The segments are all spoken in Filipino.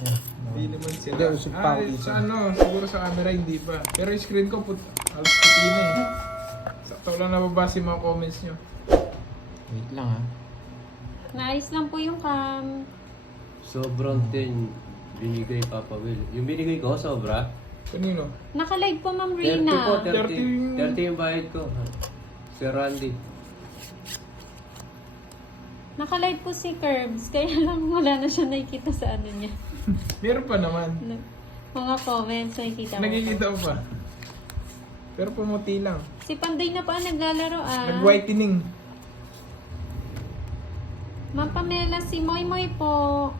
Hindi naman sila. Hindi, usog pa ako dito. Sa ano, siguro sa camera hindi pa. Pero yung screen ko, halos puti na eh. Sakto lang nababasa yung mga comments nyo. Wait lang ha. Nice lang po yung cam. Sobrang 10 binigay Papa Will. Yung binigay ko, sobra. Kanino? Naka-live po, Ma'am 30 po, Rina. 30. 30 yung bayad ko. Si Randy. Naka-live po si Curbs. Kaya lang wala na siya nakikita sa ano niya. Meron pa naman. Mga comments nakikita mo. Nagkikita ko pa. Pero pumuti lang. Si Panday na pa ang naglalaro Nag-whitening. Ma'am Pamela, si Moy Moy po.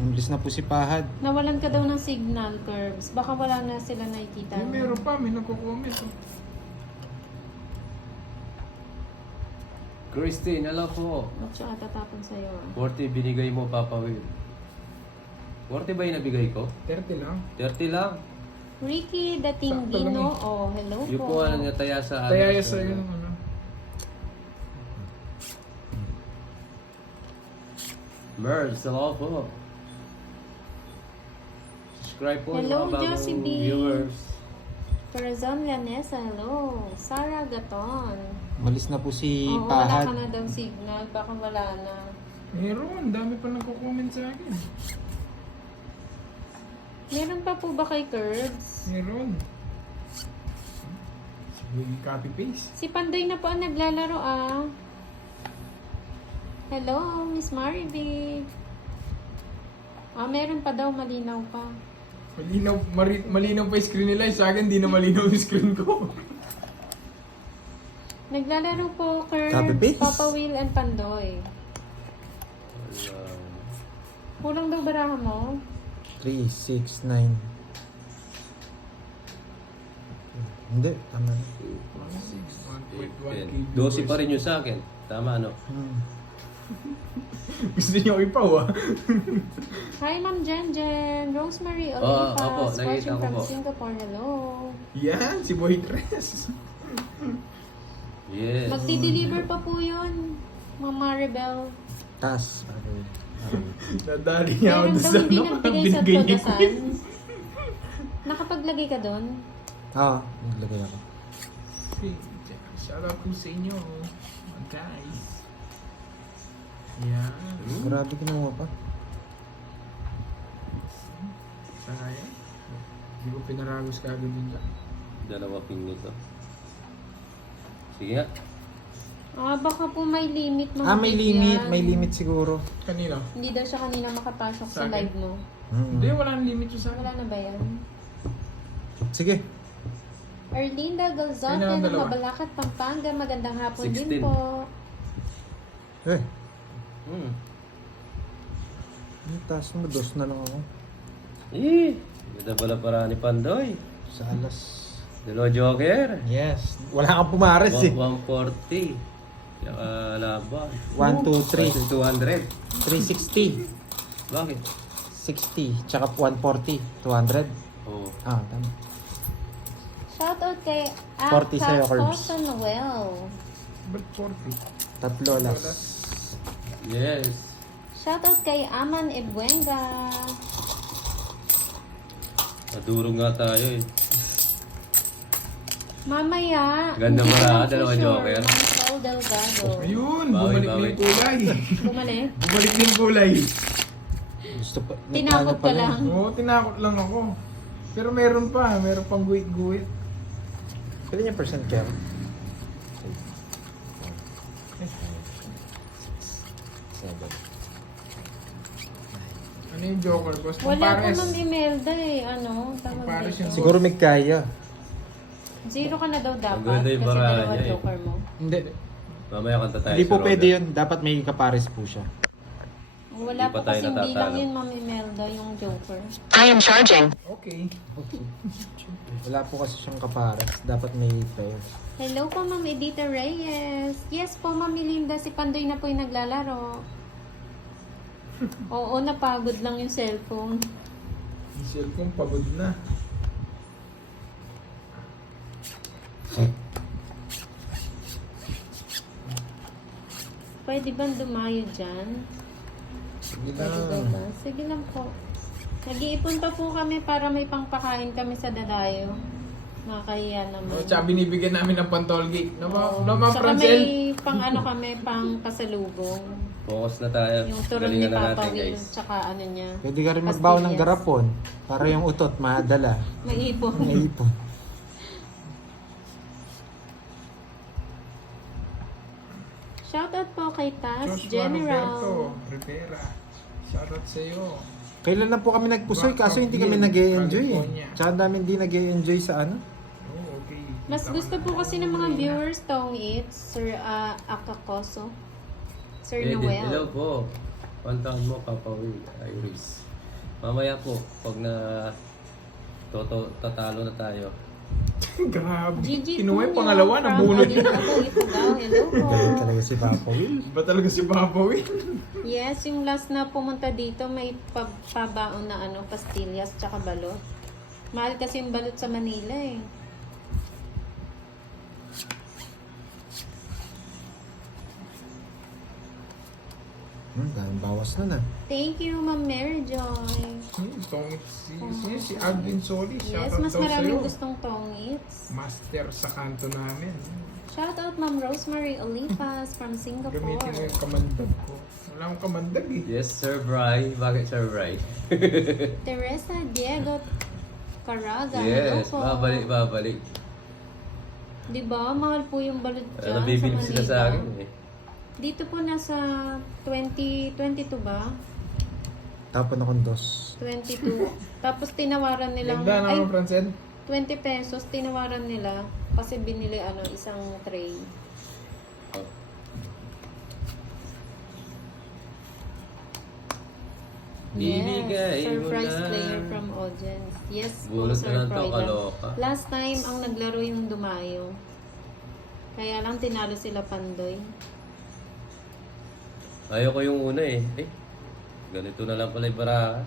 Umblis na po si Pahad. Nawalan ka daw ng signal, Curbs. Baka wala na sila nakikita. Meron pa, may nagko-comment. Oh. Christine, hello po. Ba't siya tatapon sa'yo? 40 binigay mo Papa Will. 40 ba yung nabigay ko? 30 lang. 30 lang. Ricky, dating Sakto lang Dino. eh. Oh, hello Yung po. po ano niya taya sa Kaya sa yung ano. Merz, hello po. Subscribe po Hello, yung mga bagong Josie B. viewers. Corazon Lanesa, hello. Sarah Gaton. Malis na po si Oo, wala Pahad. ka na daw signal. Baka wala na. Meron, dami pa nagko-comment sa akin. Meron pa po ba kay Curbs? Meron. Sige, copy-paste. Si Pandoy na po ang naglalaro Hello, Miss Maribig. Meron pa daw, malinaw pa. Malinaw pa yung screen nila. Sa akin, di na malinaw yung screen ko. Naglalaro po, Copy Curbs, paste. Papa Will, and Pandoy. Kulang daw baraha mo? 3, 6, 9. Hindi, tama na. 1.1k 12 pa rin yung sa akin. Tama, ano? Gusto niyo ipaw ah. Hi, Ma'am Jen Jen. Rosemary opo, Olivas, nakita watching ko from po. Singapore. Hello. Yan, si Boy Tres. Yes. Magdi-deliver pa po yun, Ma'am Maribel. Tas. Nadali niya ako Meron doon daw sa hindi ano. nagbigay sa Binigay niya ko Todasan. yun. Nakapaglagay ka doon? Oo, naglagay ako. Shout out po sa inyo, guys. Yan. Grabe kinuha pa. Sayang. Hindi ko pinaragos kagad yun lang. Dalawa ping nito. Sige nga. Baka po may limit mga May limit. May limit siguro. Kanina. Hindi daw siya kanina makapasok sa Sa akin? live mo. Hindi, wala nang limit yun sa akin. Wala na ba yan? Sige. Erlinda Galzote Kailangan ng dalawa. Mabalacat, Pampanga. Magandang hapon 16. din po. Eh, Hmm. taas mo. Dos na lang ako. Ganda pala para ni Pandoy. Sa alas. Dalawa joker. Yes. Wala kang pumares eh. 140. Saka laban. 1, 2, 3. 200. 360. Bakit? 60. Tsaka 140. 200. Oo. Tama. Shoutout kay 40 sa'yo, Curbs. Alcaso Noel. Ba't 40? Tatlo alas. Yes. Shoutout kay Aman Ebuenga. Madurog nga tayo eh. Mamaya. Ganda hindi mo ko na, lang po dalawa sure, joker. Ma'am Sol Delgado. Ayun, Bawi, bumalik na bawi. yung kulay. Bumalik. Bumalik na yung kulay. Gusto pa. Tinakot ka lang. Oo, tinakot lang ako. Pero meron pa, meron pang guwit-guwit. Pwede niya percent care. Ano yung joker, boss? Wala pa Pampares. Ma'am Imelda eh. Ano? Tawag Pampares dito. yung- Siguro may kaya. Zero ka na daw dapat. Maganda yung Kasi baraha dalawa niya eh. joker mo. Hindi. Mamaya kanta tayo Hindi sa po Roda. pwede yun. Dapat may kapares po siya. Wala Hindi pa po tayo kasi hindi lang natatalo. yun Ma'am Imelda yung joker. Okay. Okay. Wala po kasi siyang kapares. Dapat may pair. Hello po Ma'am Edita Reyes. Yes po Ma'am Melinda, si Pandoy na po yung naglalaro. Oo, napagod lang yung cellphone. Yung cellphone pagod na. Pwede ba dumayo dyan? Sige Pwede ba lang. ba? Sige lang po. Nag-iipon pa po kami para may pangpakain kami sa dadayo. Nakakahiya naman. No, tsaka binibigyan namin ng pantolgate. No, Oo. no, Ma'am Tsaka Francel? may pang ano kami, pang pasalubong. Focus na tayo. Yung turon ni Galingan na Papa natin, Will, guys. tsaka ano niya. Pwede ka rin magbawa ng pastillas. garapon. Para yung utot, madala. May ipon. May ipon. Shoutout po kay Tas Joshua Roberto General. Rivera. Shoutout sa iyo. Kailan lang po kami nagpusoy, kaso hindi kami nag-e-enjoy eh. Tsaka dami hindi nag-e-enjoy sa ano. Oh, okay. Mas Kita gusto ko po na. kasi ng mga viewers tong eats, Sir Akakoso. Sir Hello Noel. po. Pantahan mo, Papa Will, Iris. Mamaya po, pag na tatalo na tayo. Grabe. Gigi Kinuha yung Tunyo pangalawa, from nabunod niya. Odinado, Ifugao. Hello po. Galing talaga si Papa Will. Ba talaga si Papa Will? Yes, yung last na pumunta dito may pabaon na ano, pastillas tsaka balot. Mahal kasi yung balot sa Manila eh. Dahil bawas na na. Thank you, Ma'am Mary Joy. Si Alvin Solis. Yes, Shoutout mas daw maraming sa'yo. gustong tongits. Master sa kanto namin. Shoutout Ma'am Rosemary Olipas from Gamitin mo Singapore. yung kamandag ko. Wala akong kamandag eh. Yes, Sir Bry. Bakit Sir Bry? Teresa Diego Caraga. Yes, Hello po. babalik. Diba? Mahal po yung balot dyan Nabibili sa sila Manila. sa akin eh. Dito po nasa 22 ba? Tapon akong dos. 22. Tapos tinawaran nilang, Ganda ay, naman, Francel. 20 pesos, tinawaran nila kasi binili ano isang tray. Oh. Bibigay mo surprise na. player from audience. Yes Bunot po, na lang Sir to, Freudian. kaloka. Last time, ang naglaro yung Dumayo. Kaya lang tinalo sila Pandoy. Ayoko yung una eh. Ganito na lang pala yung baraka.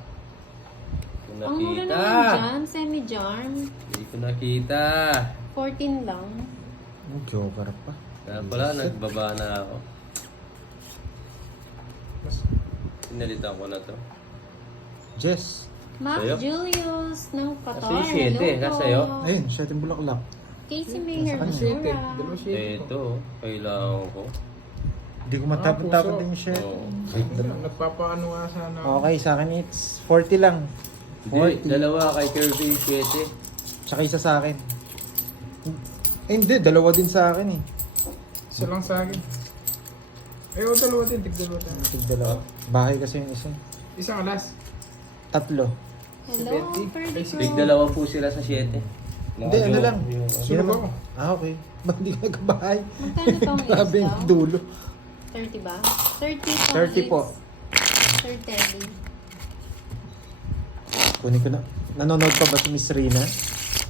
Hindi ko Ang mura nakita. naman dyan, semi-jarm. Hindi ko nakita. 14 lang. Joker pa. Kaya pala, nagbaba na ako. Mas- Pinalitan ko na to. Jess. Mac Sa'yo? Julius ng Qatar. Kasi 7, Hello po. nasa'yo? Ayun, siya yung bulaklak. Casey Mayer Nasa kanya. Siyete. Basura. Dalawa siyete ko. Ito, kailangan ko. Hindi ko matapon-tapon puso. din yung shirt. Oo. Nagpapaano nga sana. Okay, sa akin it's 40 lang. Hindi, dalawa kay Kirby 7. Tsaka isa sa akin. Hindi, dalawa din sa akin eh. Isa lang sa akin. Ay, o dalawa din. Tig-dalawa din. Tig dalawa. Bahay kasi yung isa. Isang alas. Tatlo. Hello, 70. Ferdy Ay, Cruz. Big dalawa po sila sa 7. Hindi, ano lang. Sunog Hindi naman- ako. Okay. Ba't hindi ka nagkabahay? Magkano tong Grabe is yung daw? dulo. 30 ba? 30 po. 30 po. Sir Teddy. Kunin ko na. Nanonood pa ba si Miss Rina?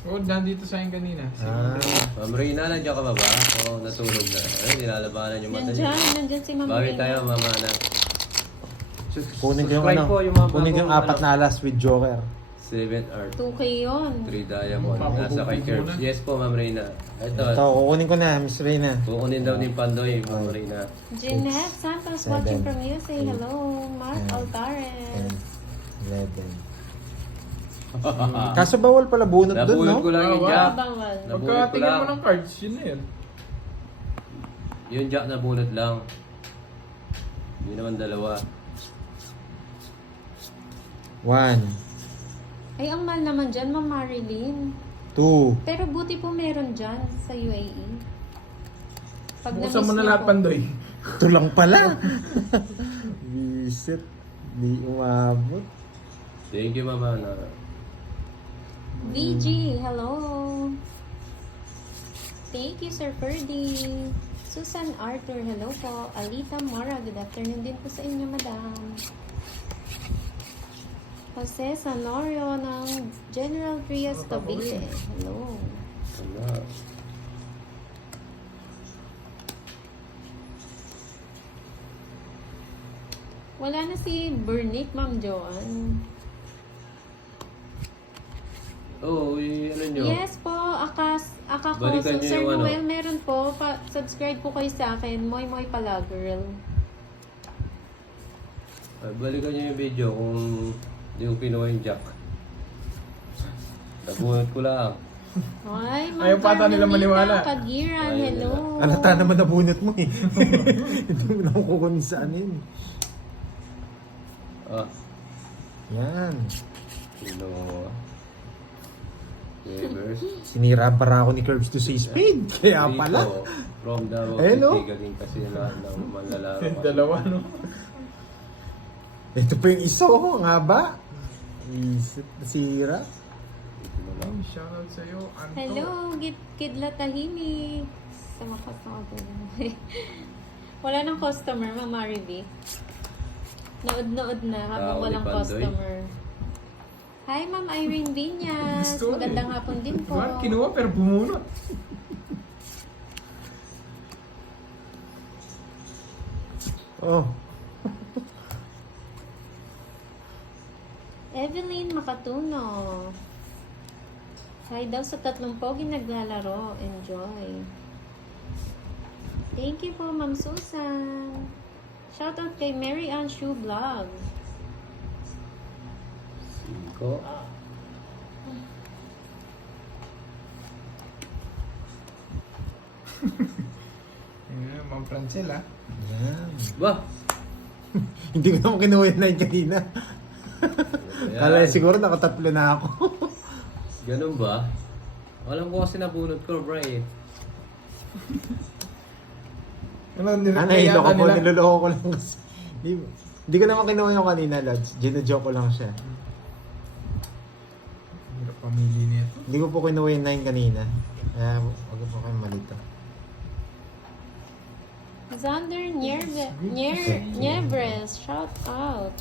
Oo, nandito sa akin kanina. Ah. Ma'am Rina, nandiyan ka ba ba? Oo, natulog na. Ay, nilalabanan yung mata niya. Nandyan si Ma'am Bawi Rina. tayo, Mama na. Kunin ko yung Subscribe ano. po yung mga Kunin ko yung bagong, apat na alas with Joker. 7 art. 2K yun. 3 diamond. Mapapaguguguna. Nasa kay Curbs. Yes po, Ma'am Rina. Ito, Ito. kukunin ko na, Miss Rina. Kukunin daw ni Pandoy, Ma'am Rina. Jeanette Santos 7, watching from you. Say 8, hello. Mark 10, Altares. 11. Kaso bawal pala bunot doon, Nabulot no? ko lang yung Bawal. jack. Bawal. Nabunot ko Pagkatingin lang. mo ng cards, yun na yun. Yung jack nabunot lang. Hindi naman dalawa. 1, Ay, ang mahal naman dyan, Ma'am Marilyn. 2, Pero buti po meron dyan sa UAE. Pag Buksan mo na-miss na niyo lahat, po. Pandoy. ito lang pala. Visit. Di umabot. Thank you, Mama. Na. VG, hello. Thank you, Sir Ferdy. Susan Arthur, hello po. Alita Mora, good afternoon din po sa inyo, madam. Jose Sanorio ng General Trias Cavite. Hello. Wala. Wala na si Bernick, Ma'am Joanne. Oo, ano nyo? Yes po, Akakoso. Balikan niyo Sir yung ano. Noel, meron po. Subscribe po kayo sa akin. Moy Moy pala, girl. Balikan nyo yung video kung Hindi ko kinuha yung jack. Nabunot ko lang. Ay, Ayaw pa ata nila maniwala. Kagiran, Ayaw hello. Alata naman nabunot mo eh. Hindi mo na kukunin sa anin. Ah, Yan. kinuha. Reverse. Sinira para ako ni Curbs to say speed. Kaya Dito, pala. from the Hello? galing kasi lahat ng manlalaro. Yung dalawa, no? Ito pa yung isa oh. Ang haba. Isip na sira. Ito na lang. Ay, shoutout sa'yo, Anto. Hello, Kidla Tahimik. Sa mga customer. Wala nang customer, Mama Rivi. Nood-nood na habang Only walang Pandoy. customer. Hi, Ma'am Irene Viñas. Gusto Magandang hapon din po. Diba? Kinuha pero bumunot. Oh. Evelyn Makatuno. Hi daw sa 30 pogi naglalaro. Enjoy. Thank you po, Ma'am Susan. Shoutout kay Mary Ann Shoe Vlog. 5. Ayan, Ma'am Francel, ha? Yan. Ba? Hindi ko naman kinuha yung 9 kanina. Ayan. Kala siguro nakatatlo na ako. Ganun ba? Alam ko kasi nabunot ko, Bray. Ano, Hilo ko po, niloloko ko lang kasi. Hindi ko naman kinuha yung kanina, lads. Gina-joke ko lang siya. Hirap pamili nito. Hindi ko po kinuha yung 9 kanina. Kaya wag po kayo malito. Xander Niebres, shout out.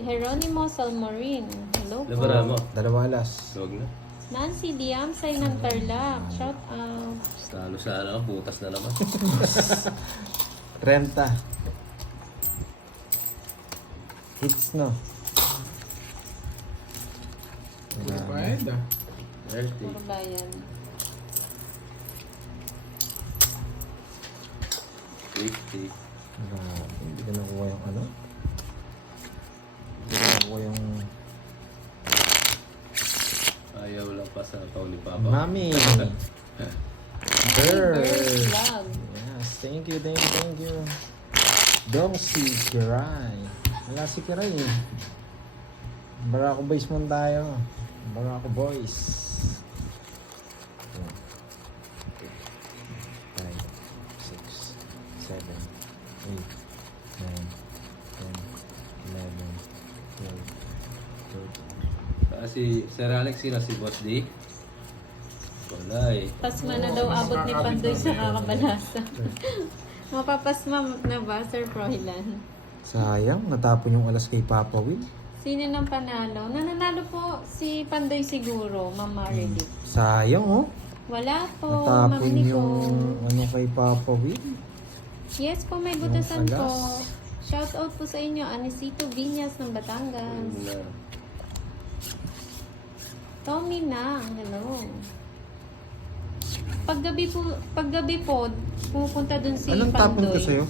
Jeronimo Salmorin, hello po. Labara mo. Dalawa alas. Huwag na. Nancy Diamsay ng Tarlac, shout out. Talo sa ano, butas na naman. 30. Hits no. Puro bayad, ah. 30. Puro bayan. 50. Hindi ko nakuha yung ano. Hindi ko nakuha yung Ayaw lang pa sa tao ni Papa. Mami. Bird Bird. vlog. Yes, thank you. Dong si Kiray. Wala si Kiray eh. Barako Boys muna tayo. Barako Boys. 5, 6, 7, 8, 9, 10, 11, 12, 13. Kasi Sir Alex, sino si Boss D? Wala eh. Pasma na daw abot ni Pandoy sa kakabalasa. Mapapasma na ba, Sir Froilan? Sayang, natapon yung alas kay Papa Will. Sino nang panalo? Nananalo po si Pandoy siguro, Ma'am Marilit. Sayang oh. Wala po, Ma'am Natapon Nico. yung ano kay Papa Will. Yes po, may butasan Yung po. alas. Shout out po sa inyo, Anisito Viñas ng Batangas. Ayun na. Tommy na, hello. Paggabi po, pupunta dun si Anong tapon ko Pandoy. sa'yo?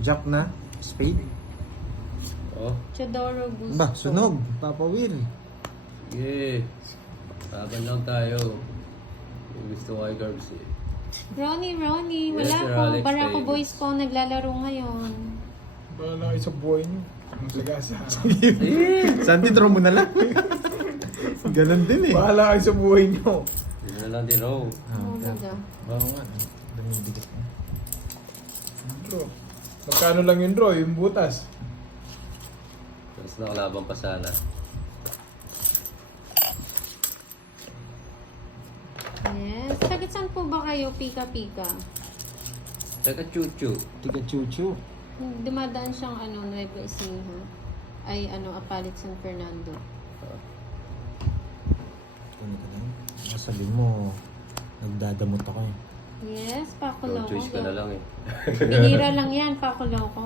Jack na? Spade? Oh, Chodoro Gusto. Ba, sunog. Papa Will. sige. Laban lang tayo. Yung gusto ko kay Garbs eh. Ronnie, Yes, wala Sir po. Alex, Barako thank you. Boys po ang naglalaro ngayon. Bahala kayo sa buhay niyo. Ang sagasa. Santi, throw mo na lang. Ganon din eh. Bahala kayo sa buhay niyo. Yun na lang din, oh. Oo, naga. Oo nga. Dumidikit na. Bro, magkano lang yun, bro? Yung butas. Tapos nakalaban pa sana. Yes. Sagit saan po ba kayo pika-pika? Teka, chuchu. Tika chuchu. Dumadaan siyang Nueva Ecija. Ay Apalit San Fernando. Ano ka lang? Sabi mo, nagdadamot ako eh. Yes, No pakulo ko. choice ka na lang eh. Binira lang yan, pakulo ko.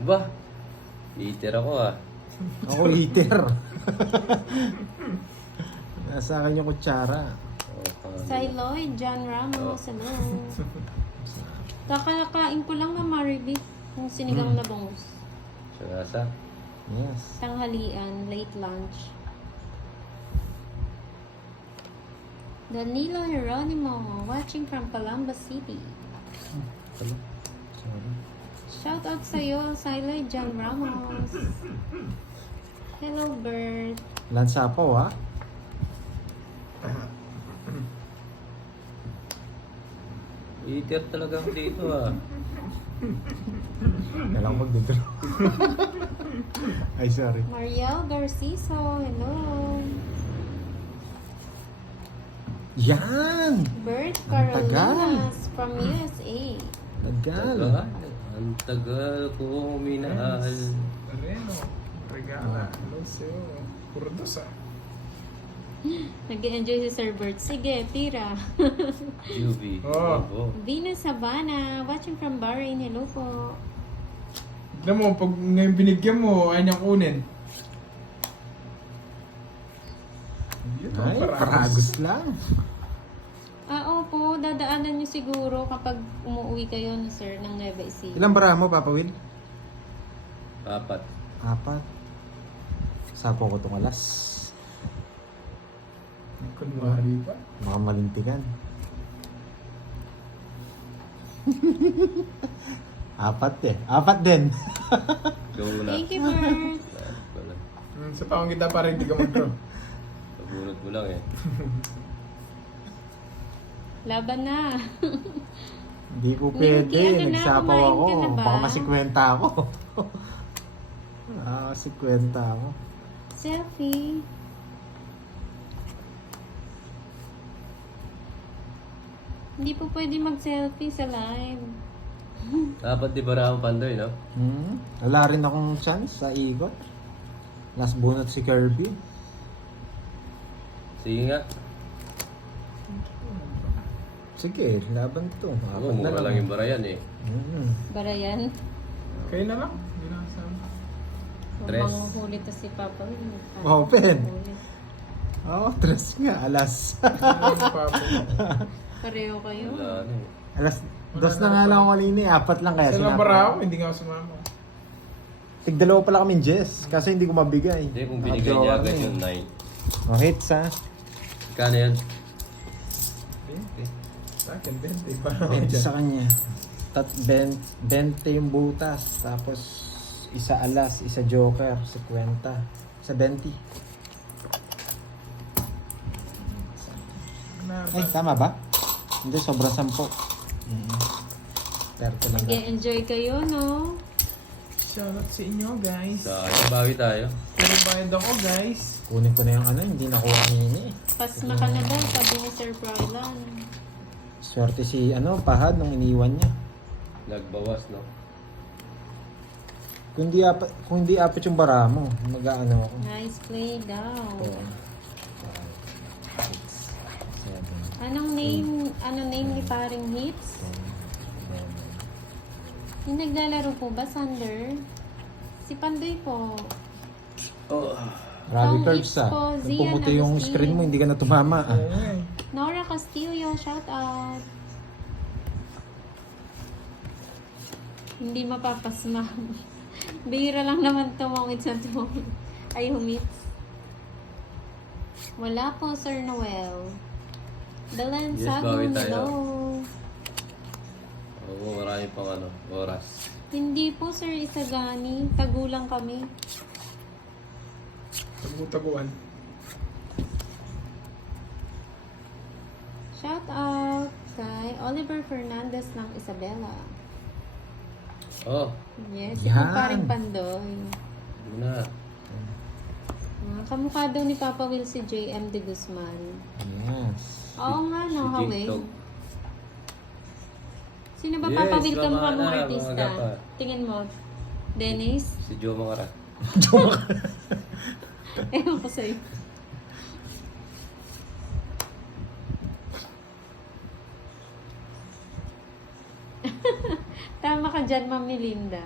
Ba? Eater ako ah. Ako liter. Nasa akin yung kutsara. Oh, pangalan. Say Lloyd, John Ramos, hello. Kakakain ko lang, Mama Marivic. Yung sinigang na bangus. Siya nasa. Yes. Tanghalian, late lunch. Danilo Geronimo, watching from Calamba City. Sorry. Shout out sa'yo, Silent John Ramos. Hello, Bert. Lansapaw ha? Eater talaga ako dito ah. Kailangan magdudro. Ay, sorry. Mariel Garciso, hello. Yan! Bert Ang tagal. Carolinas from USA. Tagal. Tagal. Ang tagal ko minahal. Areno. Regala. Hello sa'yo. Kurdos ah. Nag-enjoy si Sir Bert. Sige, tira. Juby. Oh. Oo. Venus Havana, watching from Bahrain. Hello po. Tignan mo, pag ngayon binigyan mo, ay niyang kunin. Yun, Ay, paragos. paragos lang. Opo, dadaanan nyo siguro kapag umuwi kayo no, sir, ng Nueva Ecija. Ilang bara mo, Papa Will? 4. 4. Sapo ko itong alas. Kunwari pa. Baka malintigan. 4 eh. 4 din. Ikaw muna. Thank you, Bert. Wala. Sa taong kita para hindi ka mag-draw. Nabunot mo lang eh. Laban na. Hindi po Linky, pwede. ano na, Nagsapaw kumain ako. ka na ba? Baka masikwenta ako. Masikwenta ako. Selfie. Hindi po pwede mag-selfie sa live. Dapat di ba ang pandoy, no? Wala rin akong chance sa ikot. Last bunot si Kirby. Sige nga. Sige, laban to. Oo, mura lang yung barayan eh. Barayan. Kayo na lang. Hindi na kasama. Tres. Manguhuli to si Papa. Open. Manguhuli. Oo, tres nga. Alas. Ano yung papa? Pareho kayo. Wala na eh. Alas. Dos na nga lang ako kanina. 4 lang kaya Sa number ako, hindi nga ako sumama. Tig-2 pala kami Jess. Kasi hindi ko mabigay. Hindi, kung binigay niya agad yung 9. Oh, hits ha. Kano yan? 20. Sa akin, 20. Parang ako Hits dyan. sa kanya. 20 yung butas. Tapos isa alas, isa joker, 50. Sa 20. Ay, tama ba? Hindi, sobrang 10. Perto lang. Nag-enjoy kayo, no? Shoutout sa inyo, guys. Sa bawi tayo. Puro bayad ako, guys. Kunin ko na yung ano, hindi nakuha kanina eh. Pasma ka na daw, sabi ni Sir Froilan. Swerte si Pahad nung iniwan niya. Nagbawas, no? Kung hindi apat yung bara mo, mag-ano ako. Nice play daw. 4, 5, 6, 7, Anong name ni paring Hits? 10, 11. Yung naglalaro po ba, Sander? Si Pandoy po. Oh. Grabe Ang curves hits ah. ko, Nung Zian pumuti yung Agustin. screen mo, hindi ka na tumama ah. Oo nga eh. Nora Castillo, shout out. Hindi mapapasma. Bihira lang naman tumungit sa tumungit. Ay, humits. Wala po, Sir Noel. Dalan Yes, sa bawi tayo. hello. Oo, marami pang oras. Hindi po, Sir Isagani. Tagulang kami. Tagu-taguan. Shout out kay Oliver Fernandez ng Isabela. Oh, Yes, si Yan. paring Pandoy. muna. Kamukha daw ni Papa Will si JM De Guzman. Yes. Oo nga, no, Si Haweng. TikTok. Sino ba Yes, Papa Will tama kamukha mong na, artista? mga gapa. Tingin mo. Dennis? Si Joe Mangara. Ewan ko sa'yo. Tama ka dyan, Ma'am Melinda.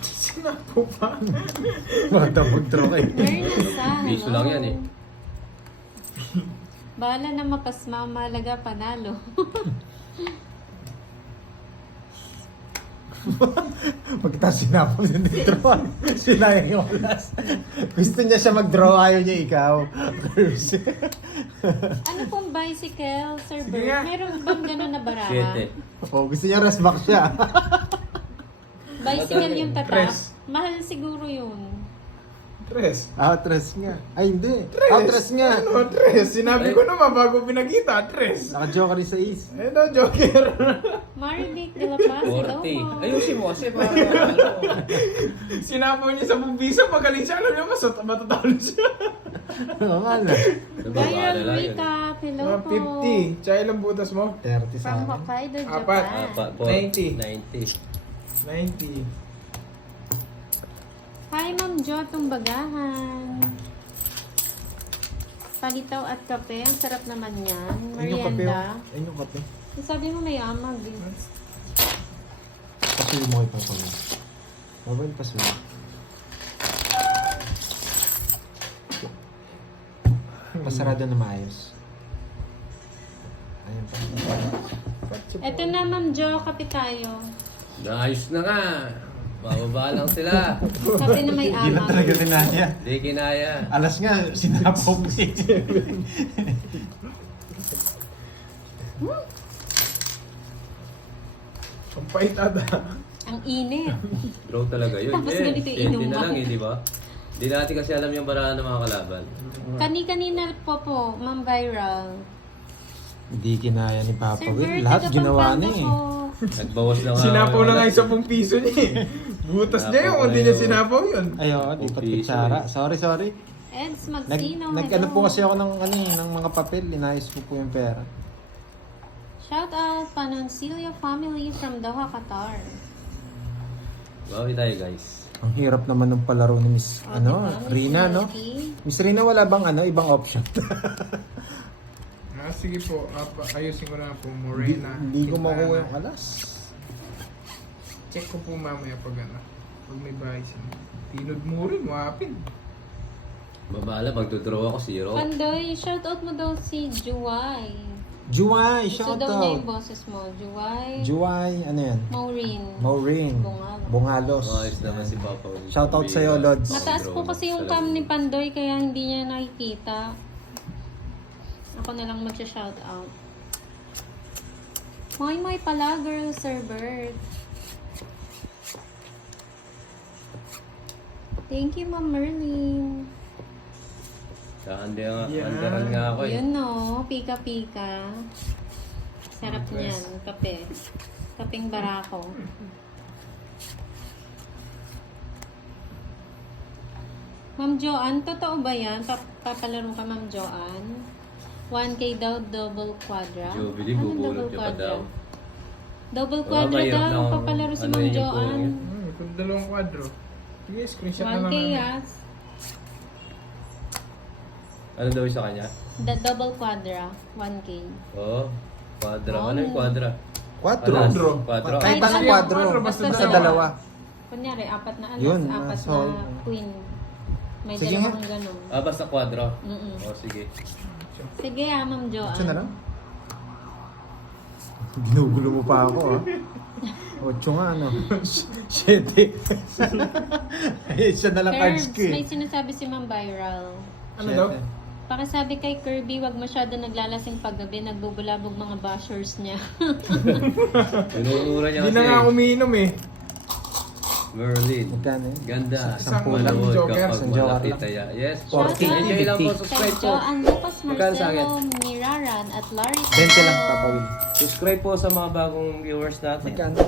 Sinapo pa. Magda mag-draw kayo. Merna Sa, Piso hello. lang yan eh. Bahala na mapasma, malaga panalo. Pagkatapos sinapos yung draw, sinayang yung oras. Gusto niya siya mag-draw, ayaw niya ikaw. Ano pong bicycle, Sir Sige Bert? nga. Meron bang gano'n na baraha? 7. Oh, gusto niya rest back siya. Bicycle yung tatak. Tres. Mahal siguro yun. Tres. Tres nga. Ay, hindi. Tres. Tres nga. Ano, tres? Sinabi ko naman bago pinakita, tres. Naka-joker sa is. Eh, no, joker. Marivic de la Paz, hello 40. po. Ayusin mo kasi para ano. Sinabi niya sa bumbisa, magaling siya. Alam niya, matatalo siya. Oo nga na. Viral Nababala yun. recap, hello Mga po. 50. Tsaka ilang butas mo? 30 sa From akin. Hokkaido, Apat. Japan. 90. 90. 90. Hi, Ma'am Jo, Tumbagahan. Palitaw at kape. Ang sarap naman yan. Ayun yung kape. Merienda. Ayun yung kape. Sabi mo may amag. Eh. Pasuyo mo kay Papa mo. Mobile pasuyo. Pasarado na maayos. Ayun pa. Eto na, Ma'am Jo, kape tayo. Naayos na nga. Bababa lang sila. Sabi na may Hindi na amag. talaga tinaya. Hindi kinaya. Alas nga, sinapaw mo si Ang pait ata. Ang init. Draw talaga yun. Tapos ganito yung 20 na inuman. lang eh, di ba? Hindi natin kasi alam yung barahan ng mga kalaban. Kani-kanina po, Ma'am Viral. Hindi kinaya ni Papa Sir Will. Bert, Lahat taga ginawa Pampanga niya eh. po. Nagbawas na nga. Sinapaw na nga alas. yung 10 piso niya eh. Butas niya yun, Sinapaw hindi na niya yun. sinapaw yun. Ay, oo, di pa Piso kutsara. eh. Sorry. Eds Magsino, Nag-ano hello. po kasi ako ng, ng mga papel. Inayos ko po yung pera. Shout out Panoncillo family from Doha, Qatar. Bawi tayo guys. Ang hirap naman ng palaro ni Miss, O, ano, diba, Miss Rina, no? Melody? Miss Rina, wala bang ano, ibang option? Sige po, ayusin ko na po, Hindi Morena. ko Quintana. makuha yung alas. Check ko po mamaya pag ano. Pag may bicycle. Tinod mo rin, wapin. Babala, magdodraw ako 0. Pandoy, shout out mo daw si Juway. Juway, Gusto shout daw niya out. yung boses mo. Juway. Juway, ano yan? Maureen. Maureen. Bungalos. Ayos naman si Papa. Shout out sa'yo, Lods. Mataas po kasi yung cam ni Pandoy kaya hindi niya nakikita. Ako na lang magsha-shout out. Moy pala, girl, Sir Bert. Thank you, Ma'am Merlin. Andaran nga ako eh. Yun no, pika-pika. Sarap niyan, kape. Kapeng barako. Ma'am Joanne, totoo ba yan? Papalaro ka, Ma'am Joanne? 1K daw, double quadra. Jobili, Anong bubulot double niya pa quadra? daw. Double Wala, quadra mahirap daw, na papalaro si ano Ma'am yun yung Joanne. Kung dalawang kwadro. Sige, screenshot na lang 1K namin. yes. Ano daw sa kanya? The double quadra, 1K. Oo. Quadra. Oh. Ano yung quadra? Quadro. Quadro. Quadro. Kahit Kahit anong ano, quadro, basta basta dalawa. dalawa. Kunyari, apat na alas, Yun, apat so, na queen. May sige dalawang ganun. Basta quadro. Mm-mm. O, sige. Sige Ma'am Joanne. Ocho na lang. Ginugulo mo pa ako, ah. 8 nga, ano. 7. Siya na lang cards Curbs, ko eh. may sinasabi si Ma'am Viral. Ano daw? Pakisabi kay Kirby, wag masyado naglalasing paggabi, nagbubulabog mga bashers niya. Pinunura niya Hindi kasi. na nga umiinom eh. Merlin. Magkano eh? Ganda. Isang Malawod joker. kapag Isang joker malaki lang. taya. Yes. 40, Thank you lang po. 50. Subscribe po. Joanne Lucas, Magkano sa akin? Marcelo Miraran at Larry 20 lang, Papa Will. Subscribe po sa mga bagong viewers natin. Magkano?